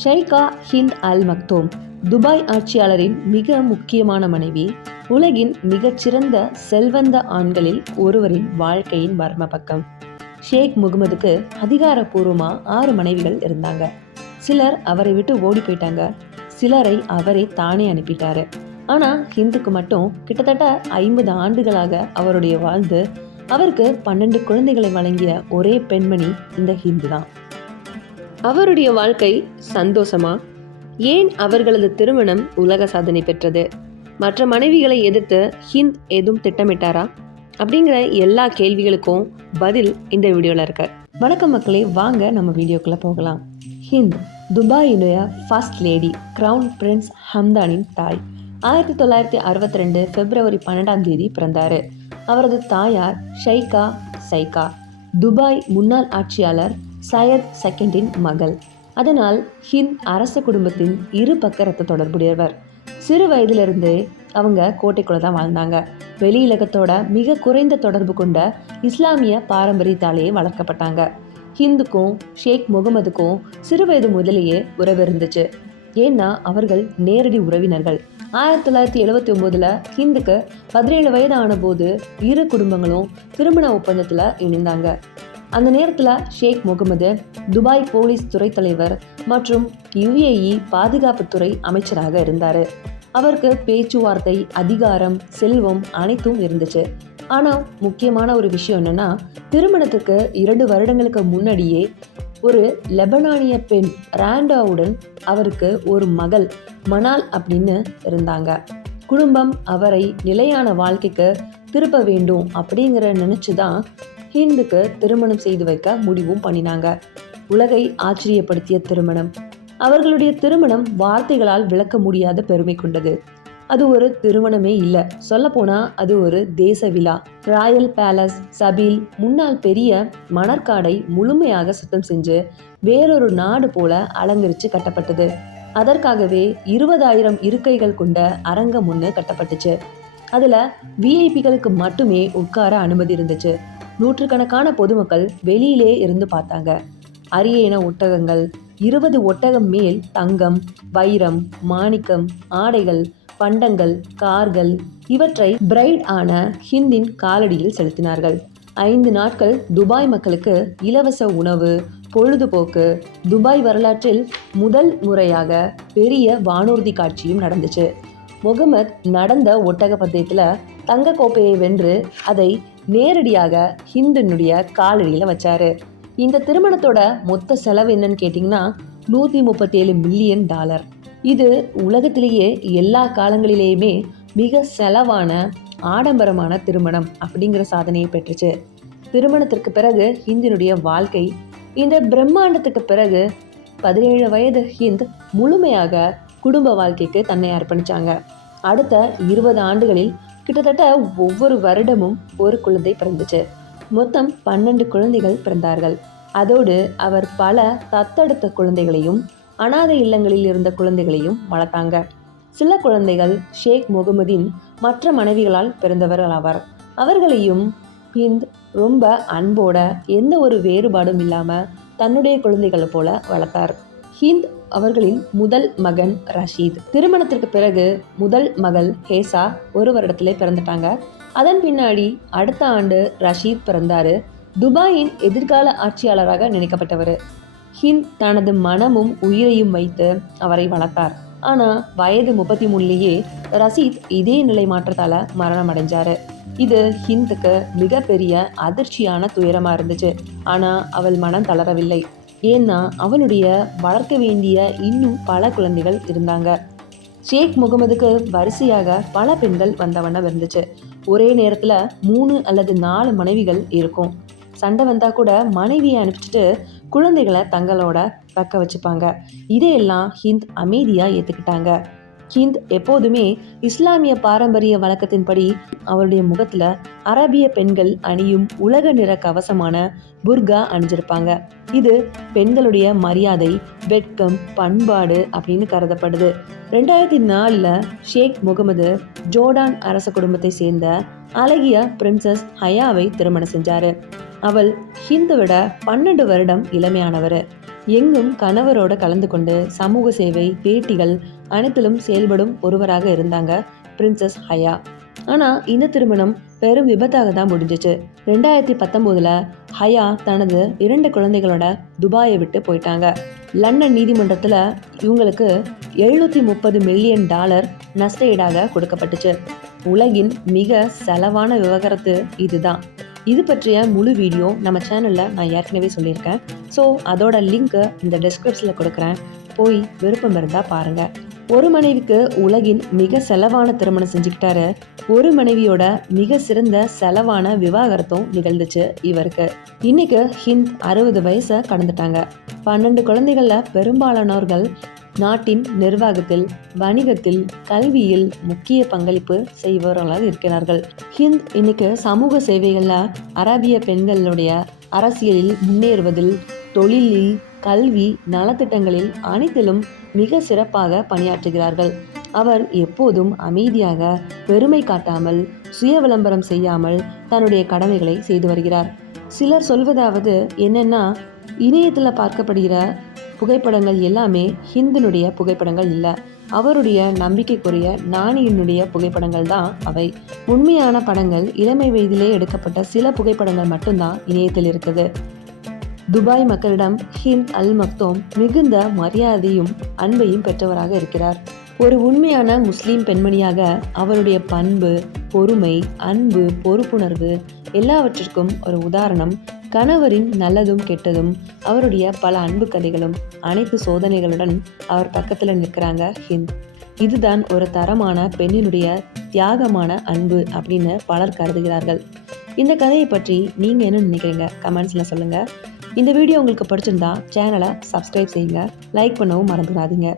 ஷைகா ஹிந்த் அல் மக்தோம் Dubai ஆட்சியாளரின் மிக முக்கியமான மனைவி உலகின் மிகச்சிறந்த செல்வந்த ஆண்களில் ஒருவரின் வாழ்க்கையின் வர்ம பக்கம் ஷேக் முகமதுக்கு அதிகாரப்பூர்வமாக ஆறு மனைவிகள் இருந்தாங்க. சிலர் அவரை விட்டு ஓடி போயிட்டாங்க. சிலரை அவரே தானே அனுப்பிட்டாரு. ஆனால் ஹிந்துக்கு மட்டும் கிட்டத்தட்ட ஐம்பது ஆண்டுகளாக அவருடைய வாழ்ந்து அவருக்கு பன்னெண்டு குழந்தைகளை வழங்கிய ஒரே பெண்மணி இந்த ஹிந்து தான் அவருடைய வாழ்க்கை சந்தோஷமா? ஏன் அவர்களது திருமணம் உலக சாதனை பெற்றது? மற்ற மனைவிகளை எதிர்த்து ஹிந்த் எதுவும் திட்டமிட்டாரா? அப்படிங்கிற எல்லா கேள்விகளுக்கும் பதில் இந்த வீடியோவில் இருக்கு. வணக்கம் மக்களே வாங்க நம்ம வீடியோக்குள்ளே போகலாம். ஹிந்த் துபாயினுடைய ஃபர்ஸ்ட் லேடி கிரவுன் பிரின்ஸ் ஹம்தானின் தாய். ஆயிரத்தி தொள்ளாயிரத்தி அறுபத்தி ரெண்டு பிப்ரவரி பன்னெண்டாம் தேதி பிறந்தார். அவரது தாயார் ஷைகா சைகா. துபாய் முன்னாள் ஆட்சியாளர் சையத் செகண்டின் மகள். அதனால் ஹிந்த் அரச குடும்பத்தின் இரு பக்க ரத்த தொடர்புடையவர். சிறு வயதிலிருந்தே அவங்க கோட்டைக்குள்ள தான் வாழ்ந்தாங்க. வெளியிலகத்தோட மிக குறைந்த தொடர்பு கொண்ட இஸ்லாமிய பாரம்பரியத்தாலேயே வளர்க்கப்பட்டாங்க. ஹிந்துக்கும் ஷேக் முகமதுக்கும் சிறு வயது முதலேயே உறவு இருந்துச்சு. ஏன்னா அவர்கள் நேரடி உறவினர்கள். ஆயிரத்தி தொள்ளாயிரத்தி எழுபத்தி ஒம்போதில் ஹிந்துக்கு பதினேழு வயது ஆன போது இரு குடும்பங்களும் திருமண ஒப்பந்தத்தில் இணைந்தாங்க. அந்த நேரத்தில் ஷேக் முகமது துபாய் போலீஸ் துறை தலைவர் மற்றும் யுஏஇ பாதுகாப்புத்துறை அமைச்சராக இருந்தார். அவருக்கு பேச்சுவார்த்தை அதிகாரம் செல்வம் அனைத்தும் இருந்துச்சு. ஆனால் முக்கியமான ஒரு விஷயம் என்னென்னா திருமணத்துக்கு இரண்டு வருடங்களுக்கு முன்னாடியே ஒரு லெபனானிய பெண் ராண்டாவுடன் அவருக்கு ஒரு மகள் மணால் அப்படின்னு இருந்தாங்க. குடும்பம் அவரை நிலையான வாழ்க்கைக்கு திருப்ப வேண்டும் அப்படிங்கிற நினச்சி தான் ஹிந்துக்கு திருமணம் செய்து வைக்க முடிவும் பண்ணினாங்க. உலகை ஆச்சரியப்படுத்திய திருமணம். அவர்களுடைய திருமணம் வார்த்தைகளால் விளக்க முடியாத பெருமை கொண்டது. அது ஒரு திருமணமே இல்லை. சொல்லப்போனால் அது ஒரு தேச விழா. ராயல் பேலஸ் சபீல் முன்னாள் பெரிய மணற்காடை முழுமையாக சுத்தம் செஞ்சு வேறொரு நாடு போல அலங்கரிச்சு கட்டப்பட்டது. அதற்காகவே இருபதாயிரம் இருக்கைகள் கொண்ட அரங்கம் ஒன்று கட்டப்பட்டுச்சு. அதுல விஐபிகளுக்கு மட்டுமே உட்கார அனுமதி இருந்துச்சு. நூற்றுக்கணக்கான பொதுமக்கள் வெளியிலே இருந்து பார்த்தாங்க. அரிய இன ஒட்டகங்கள் இருபது ஒட்டகம் மேல் தங்கம் வைரம் மாணிக்கம் ஆடைகள் பண்டங்கள் கார்கள் இவற்றை பிரைட் ஆன ஹிந்தின் காலடியில் செலுத்தினார்கள். ஐந்து நாட்கள் துபாய் மக்களுக்கு இலவச உணவு பொழுதுபோக்கு துபாய் வரலாற்றில் முதல் முறையாக பெரிய வானூர்தி காட்சியும் நடந்துச்சு. முகமது நடந்த ஒட்டக பந்தயத்தில் தங்க கோப்பையை வென்று அதை நேரடியாக ஹிந்துனுடைய காலடியில் வச்சாரு. இந்த திருமணத்தோட மொத்த செலவு என்னன்னு கேட்டிங்கன்னா நூற்றி முப்பத்தி ஏழு மில்லியன் டாலர். இது உலகத்திலேயே எல்லா காலங்களிலேயுமே மிக செலவான ஆடம்பரமான திருமணம் அப்படிங்கிற சாதனையை பெற்றுச்சு. திருமணத்திற்கு பிறகு ஹிந்தினுடைய வாழ்க்கை இந்த பிரம்மாண்டத்துக்கு பிறகு பதினேழு வயது ஹிந்த் முழுமையாக குடும்ப வாழ்க்கைக்கு தன்னை அர்ப்பணிச்சாங்க. அடுத்த இருபது ஆண்டுகளில் கிட்டத்தட்ட ஒவ்வொரு வருடமும் ஒரு குழந்தை பிறந்துச்சு. மொத்தம் பன்னெண்டு குழந்தைகள் பிறந்தார்கள். அதோடு அவர் பல தத்தெடுத்த குழந்தைகளையும் அனாதை இல்லங்களில் இருந்த குழந்தைகளையும் வளர்த்தாங்க. சில குழந்தைகள் ஷேக் முகமதின் மற்ற மனைவிகளால் பிறந்தவர்கள் ஆவார். அவர்களையும் ஹிந்த் ரொம்ப அன்போட எந்த ஒரு வேறுபாடும் இல்லாமல் தன்னுடைய குழந்தைகளை போல வளர்த்தார். ஹிந்த் அவர்களின் முதல் மகன் ரஷீத். திருமணத்திற்கு பிறகு முதல் மகள் ஹேசா ஒரு வருடத்திலே பிறந்துட்டாங்க. அதன் பின்னாடி அடுத்த ஆண்டு ரஷீத் பிறந்தாரு. துபாயின் எதிர்கால ஆட்சியாளராக நினைக்கப்பட்டவர் ஹிந்த் தனது மனமும் உயிரையும் வைத்து அவரை வளர்த்தார். ஆனால் வயது முப்பத்தி மூணுலேயே ரஷீத் இதே நிலை மாற்றத்தால் மரணம் அடைஞ்சாரு. இது ஹிந்துக்கு மிகப்பெரிய அதிர்ச்சியான துயரமாக இருந்துச்சு. ஆனால் அவள் மனம் தளரவில்லை. ஏன்னா அவளுடைய வளர்க்க வேண்டிய இன்னும் பல குழந்தைகள் இருந்தாங்க. ஷேக் முகமதுக்கு வரிசையாக பல பெண்கள் வந்தவண்ணம் இருந்துச்சு. ஒரே நேரத்தில் மூணு அல்லது நாலு மனைவிகள் இருக்கும். சண்டை வந்தால் கூட மனைவியை அனுப்பிச்சிட்டு குழந்தைகளை தங்களோட தக்க வச்சுப்பாங்க. இதையெல்லாம் ஹிந்த் அமைதியாக ஏற்றுக்கிட்டாங்க ஹிந்த் எப்போதுமே இஸ்லாமிய பாரம்பரிய வழக்கத்தின்படி அவருடைய முகத்தில் அரபிய பெண்கள் அணியும் உலக நிற கவசமான புர்கா அணிஞ்சிருப்பாங்க. இது பெண்களுடைய மரியாதை வெட்கம் பண்பாடு அப்படின்னு கருதப்படுது. ரெண்டாயிரத்தி நாலில் ஷேக் முகமது ஜோர்டான் அரச குடும்பத்தை சேர்ந்த அழகிய பிரின்சஸ் ஹயாவை திருமணம் செஞ்சாரு. அவள் ஹிந்து விட பன்னெண்டு வருடம் இளமையானவர். எங்கும் கணவரோட கலந்து கொண்டு சமூக சேவை பேட்டிகள் அனைத்திலும் செயல்படும் ஒருவராக இருந்தாங்க பிரின்சஸ் ஹயா. ஆனால் இந்த திருமணம் பெரும் விபத்தாக தான் முடிஞ்சிச்சு. ரெண்டாயிரத்தி பத்தொம்போதுல ஹயா தனது இரண்டு குழந்தைகளோட துபாயை விட்டு போயிட்டாங்க. லண்டன் நீதிமன்றத்தில் இவங்களுக்கு எழுநூற்றி முப்பது மில்லியன் டாலர் நஷ்ட ஈடாக கொடுக்கப்பட்டுச்சு. உலகின் மிக செலவான விவகாரத்து இதுதான். இது பற்றிய முழு வீடியோ நம்ம சேனலில் நான் ஏற்கனவே சொல்லியிருக்கேன். ஸோ அதோட லிங்க்கு இந்த டிஸ்கிரிப்ஷனில் கொடுக்குறேன். போய் விருப்பம் இருந்தால் பாருங்கள் ஒரு மனைவிக்கு உலகின் மிக செலவான திருமணம் செஞ்சுக்கிட்டாரு. ஒரு மனைவியோட மிக சிறந்த செலவான விவாகரத்தும் நிகழ்ந்துச்சு இவருக்கு. இன்னைக்கு ஹிந்த் அறுபது வயசை கடந்துட்டாங்க. பன்னெண்டு குழந்தைகள்ல பெரும்பாலானோர்கள் நாட்டின் நிர்வாகத்தில் வணிகத்தில் கல்வியில் முக்கிய பங்களிப்பு செய்பவர்களாக இருக்கிறார்கள். ஹிந்த் இன்னைக்கு சமூக சேவைகளில் அரபிய பெண்களுடைய அரசியலில் முன்னேறுவதில் தொழிலில் கல்வி நலத்திட்டங்களில் அனைத்திலும் மிக சிறப்பாக பணியாற்றுகிறார்கள். அவர் எப்போதும் அமைதியாக பெருமை காட்டாமல் சுய விளம்பரம் செய்யாமல் தன்னுடைய கடமைகளை செய்து வருகிறார். சிலர் சொல்வதாவது என்னன்னா இணையத்தில் பார்க்கப்படுகிற புகைப்படங்கள் எல்லாமே ஹிந்தினுடைய புகைப்படங்கள் இல்லை. அவருடைய நம்பிக்கைக்குரிய நாணியினுடைய புகைப்படங்கள் தான் அவை. உண்மையான படங்கள் இளமை வயதிலே எடுக்கப்பட்ட சில புகைப்படங்கள் மட்டும்தான் இணையத்தில் இருக்குது. துபாய் மக்களிடம் ஹிந்த் அல் மக்தோம் மிகுந்த மரியாதையும் அன்பையும் பெற்றவராக இருக்கிறார். ஒரு உண்மையான முஸ்லீம் பெண்மணியாக அவருடைய பண்பு பொறுமை அன்பு பொறுப்புணர்வு எல்லாவற்றிற்கும் ஒரு உதாரணம். கணவரின் நல்லதும் கெட்டதும் அவருடைய பல அன்பு கதைகளும் அனைத்து சோதனைகளுடன் அவர் பக்கத்தில் நிற்கிறாங்க ஹிந்த். இதுதான் ஒரு தரமான பெண்ணினுடைய தியாகமான அன்பு அப்படின்னு பலர் கருதுகிறார்கள். இந்த கதையை பற்றி நீங்கள் என்ன நினைக்கிறீங்க? கமெண்ட்ஸில் சொல்லுங்கள் இந்த வீடியோ உங்களுக்கு பிடிச்சிருந்தா சேனலை சப்ஸ்கிரைப் செய்யுங்க. லைக் பண்ணவும் மறந்துடாதீங்க.